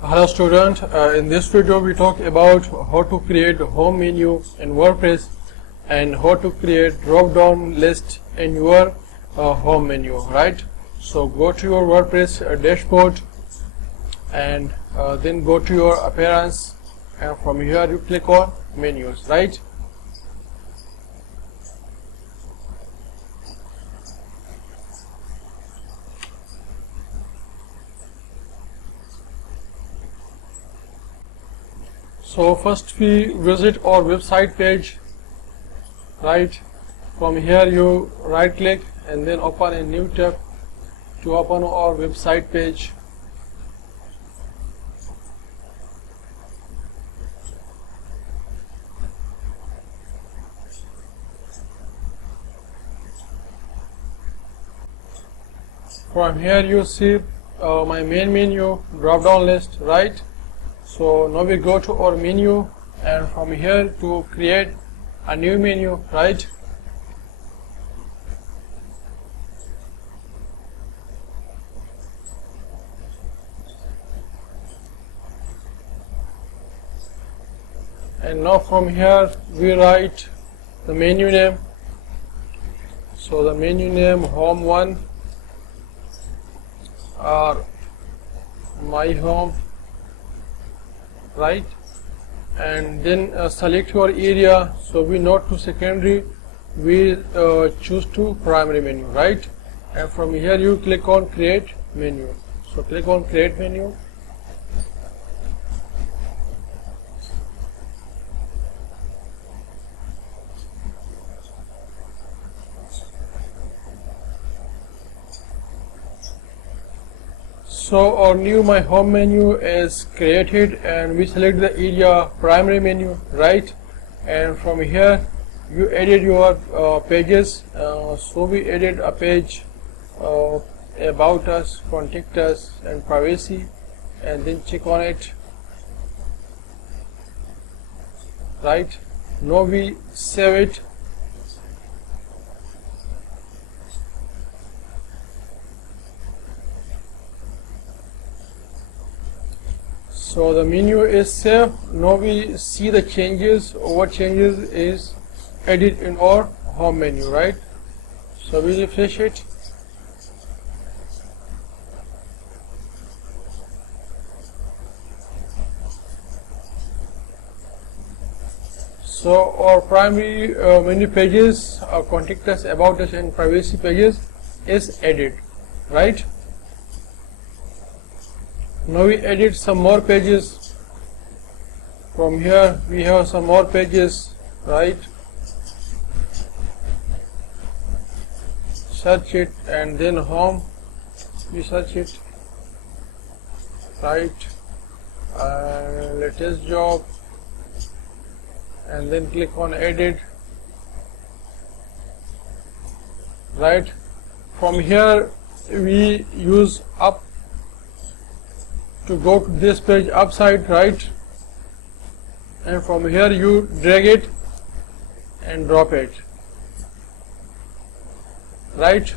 Hello student, in this video we talk about how to create home menu in WordPress and how to create drop down list in your home menu, right? So go to your WordPress dashboard and then go to your appearance, and from here you click on menus, right? So first we visit our website page, right? From here you right click and then open a new tab to open our website page. From here you see my main menu drop down list, right? So now we go to our menu, and from here to create a new menu, right? And now from here we write the menu name. So the menu name home 1 or my home, right? And then select your area. So we not to secondary, we choose to primary menu, right? And from here you click on create menu. So click on create menu. So our new my home menu is created, and we select the area primary menu, right? And from here you edit your pages. So we edit a page about us, contact us, and privacy, and then check on it, right? Now we save it. So the menu is saved. Now we see the changes. What changes is added in our home menu, right? So we refresh it. So our primary menu pages, contact us, about us, and privacy pages is added, right? Now we edit some more pages. From here we have some more pages, right? Search it, and then home we search it, right? Latest job, and then click on edit, right? From here we use up to go to this page upside, right? And from here you drag it and drop it, right?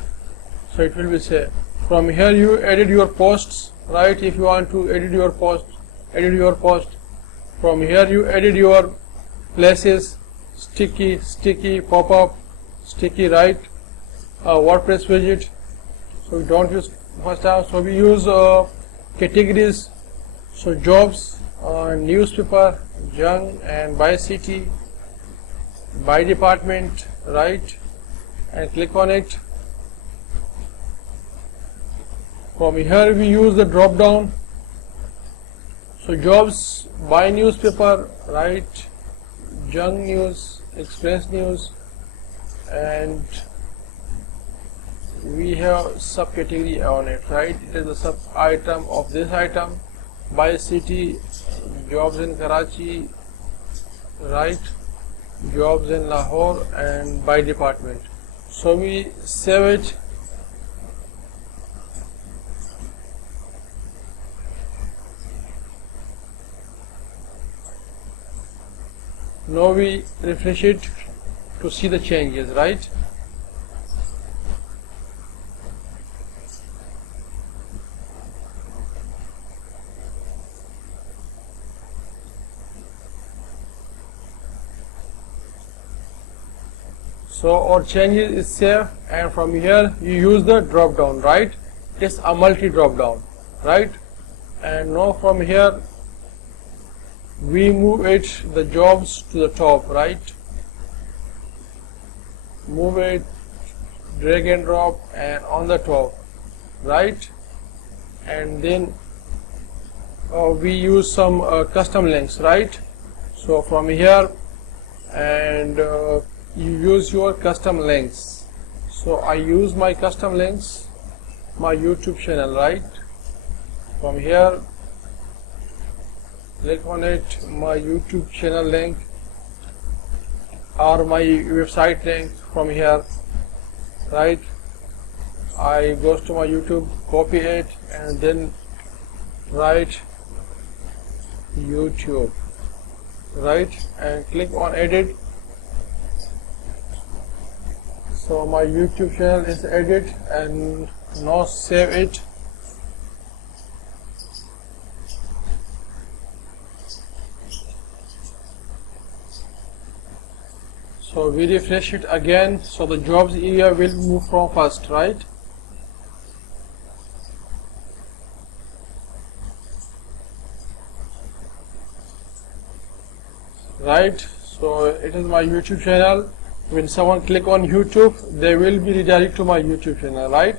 So it will be saved. From here you edit your posts, right? If you want to edit your post, edit your post. From here you edit your places, sticky, pop-up, sticky, right? WordPress widget. So we don't use first time. So we use categories. So jobs, newspaper, young, and by city, by department, right? And click on it. From here we use the drop down. So jobs, by newspaper, right? Young news, express news, and we have subcategory on it, right? It is a sub item of this item. By city, jobs in Karachi, right? Jobs in Lahore, and by department. So we save it. Now we refresh it to see the changes, right? So our changes is saved, and from here you use the drop down, right? It's a multi drop down, right? And now from here we move the jobs to the top, right? Move it, drag and drop, and on the top, right? And then we use some custom links, right? So from here, and you use your custom links. So I use my custom links, my YouTube channel, right? From here, click on it, my YouTube channel link or my website link. From here, right, I goes to my YouTube, copy it, and then write YouTube, right, and click on edit. So my YouTube channel is edit, and now save it. So we refresh it again, so the jobs area will move from first, right? Right, so it is my YouTube channel. When someone click on YouTube, they will be redirected to my YouTube channel, right?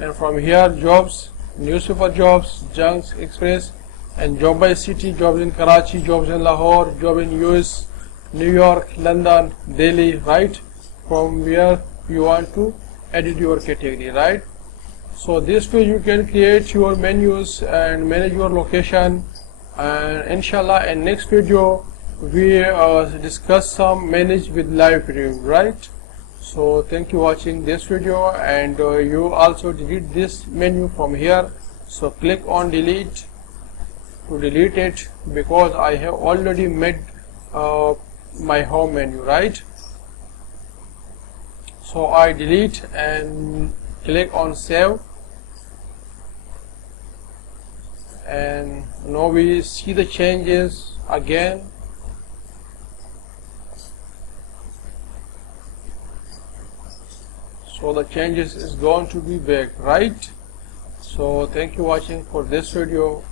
And from here, jobs, newspaper jobs, Junks Express, and job by city, jobs in Karachi, jobs in Lahore, job in US, New York, London, Delhi, right? From where you want to edit your category, right? So this way you can create your menus and manage your location. And inshallah in next video we discuss some manage with live preview, right? So thank you watching this video, and you also delete this menu from here. So click on delete to delete it, because I have already made my home menu, right? So I delete and click on save, and now we see the changes again. So the changes is going to be back, right? So thank you watching for this video.